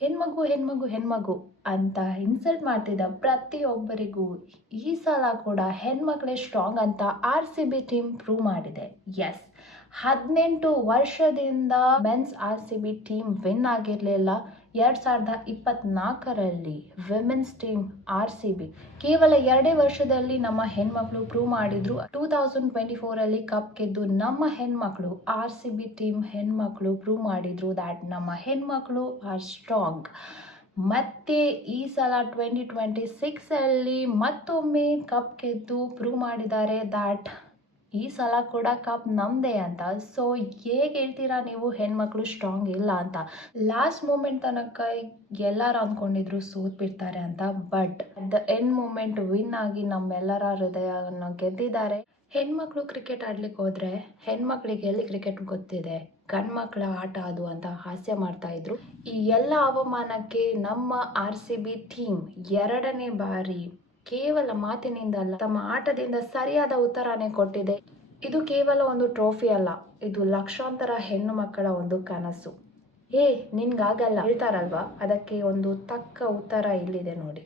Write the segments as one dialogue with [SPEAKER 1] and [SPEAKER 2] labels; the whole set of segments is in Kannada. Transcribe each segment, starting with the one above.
[SPEAKER 1] ಹೆಣ್ಮಗು ಹೆಣ್ಮಗು ಹೆಣ್ಮಗು ಅಂತ ಇನ್ಸಲ್ಟ್ ಮಾಡ್ತಿದ್ದ ಪ್ರತಿಯೊಬ್ಬರಿಗೂ ಈ ಸಲ ಕೂಡ ಹೆಣ್ಮಕ್ಳೇ ಸ್ಟ್ರಾಂಗ್ ಅಂತ R C B team prove ಮಾಡಿದೆ. ಎಸ್ ಹದಿನೆಂಟು ವರ್ಷದಿಂದ men's R C B team win ಆಗಿರಲಿಲ್ಲ. ಎರಡು ಸಾವಿರದ ಇಪ್ಪತ್ನಾಲ್ಕರಲ್ಲಿ women's team R C B ಕೇವಲ ಎರಡೇ ವರ್ಷದಲ್ಲಿ ನಮ್ಮ ಹೆಣ್ಮಕ್ಳು ಪ್ರೂವ್ ಮಾಡಿದ್ರು. ಟೂ ತೌಸಂಡ್ ಟ್ವೆಂಟಿ ಫೋರಲ್ಲಿ ಕಪ್ ಗೆದ್ದು ನಮ್ಮ ಹೆಣ್ಮಕ್ಳು ಆರ್ ಸಿ ಬಿ ಟೀಮ್ ಹೆಣ್ಮಕ್ಳು ಪ್ರೂವ್ ಮಾಡಿದ್ರು ದ್ಯಾಟ್ ನಮ್ಮ ಹೆಣ್ಮಕ್ಳು ಆರ್ ಸ್ಟ್ರಾಂಗ್. ಮತ್ತೆ ಈ ಸಲ ಟ್ವೆಂಟಿ ಟ್ವೆಂಟಿ ಸಿಕ್ಸಲ್ಲಿ ಮತ್ತೊಮ್ಮೆ ಕಪ್ ಗೆದ್ದು ಪ್ರೂವ್ ಮಾಡಿದ್ದಾರೆ ದ್ಯಾಟ್ ಈ ಸಲ ಕೂಡ ಕಪ್ ನಮ್ಮದೇ ಅಂತ. ಸೊ ಹೇಗೆ ಹೇಳ್ತೀರಾ ನೀವು? ಹೆಣ್ಮಕ್ಳು ಸ್ಟ್ರಾಂಗ್ ಇಲ್ಲ ಅಂತ. ಲಾಸ್ಟ್ ಮೂಮೆಂಟ್ ತನಕ ಎಲ್ಲರೂ ಅಂದ್ಕೊಂಡಿದ್ರು ಸೋತ್ ಬಿಡ್ತಾರೆ ಅಂತ. But the end moment win ಆಗಿ ನಮ್ಮೆಲ್ಲರ ಹೃದಯವನ್ನು ಗೆದ್ದಿದ್ದಾರೆ. ಹೆಣ್ಮಕ್ಳು ಕ್ರಿಕೆಟ್ ಆಡ್ಲಿಕ್ಕೆ ಹೋದ್ರೆ, ಹೆಣ್ಮಕ್ಳಿಗೆ ಎಲ್ಲಿ ಕ್ರಿಕೆಟ್ ಗೊತ್ತಿದೆ? ಗಂಡ್ಮಕ್ಳ ಆಟ ಅದು ಅಂತ ಹಾಸ್ಯ ಮಾಡ್ತಾ ಇದ್ರು. ಈ ಎಲ್ಲ ಅವಮಾನಕ್ಕೆ ನಮ್ಮ ಆರ್ ಸಿ ಬಿ ಟೀಮ್ ಎರಡನೇ ಬಾರಿ ಕೇವಲ ಮಾತಿನಿಂದ ಅಲ್ಲ, ತಮ್ಮ ಆಟದಿಂದ ಸರಿಯಾದ ಉತ್ತರನೇ ಕೊಟ್ಟಿದೆ. ಇದು ಕೇವಲ ಒಂದು ಟ್ರೋಫಿ ಅಲ್ಲ, ಇದು ಲಕ್ಷಾಂತರ ಹೆಣ್ಣು ಮಕ್ಕಳ ಒಂದು ಕನಸು. ಏ, ನಿನ್ಗಾಗಲ್ಲ. ಹೇಳ್ತಾರಲ್ವಾ, ಅದಕ್ಕೆ ಒಂದು ತಕ್ಕ ಉತ್ತರ ಇಲ್ಲಿದೆ ನೋಡಿ.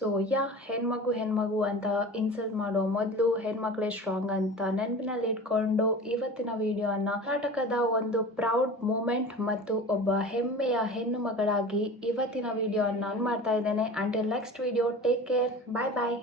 [SPEAKER 1] ಸೊ ಯಾ ಹೆಣ್ಮಗು ಹೆಣ್ಮಗು ಅಂತ ಇನ್ಸಲ್ಟ್ ಮಾಡೋ ಮೊದಲು ಹೆಣ್ಮಕ್ಳೇ ಸ್ಟ್ರಾಂಗ್ ಅಂತ ನೆನಪಿನಲ್ಲಿ ಇಟ್ಕೊಂಡು ಇವತ್ತಿನ ವಿಡಿಯೋನ ಕರ್ನಾಟಕದ ಒಂದು ಪ್ರೌಡ್ ಮೂಮೆಂಟ್ ಮತ್ತು ಒಬ್ಬ ಹೆಮ್ಮೆಯ ಹೆಣ್ಣು ಮಗಳಾಗಿ ಇವತ್ತಿನ ವಿಡಿಯೋನ ನಾನು ಮಾಡ್ತಾ ಇದ್ದೇನೆ. Until next video take care bye bye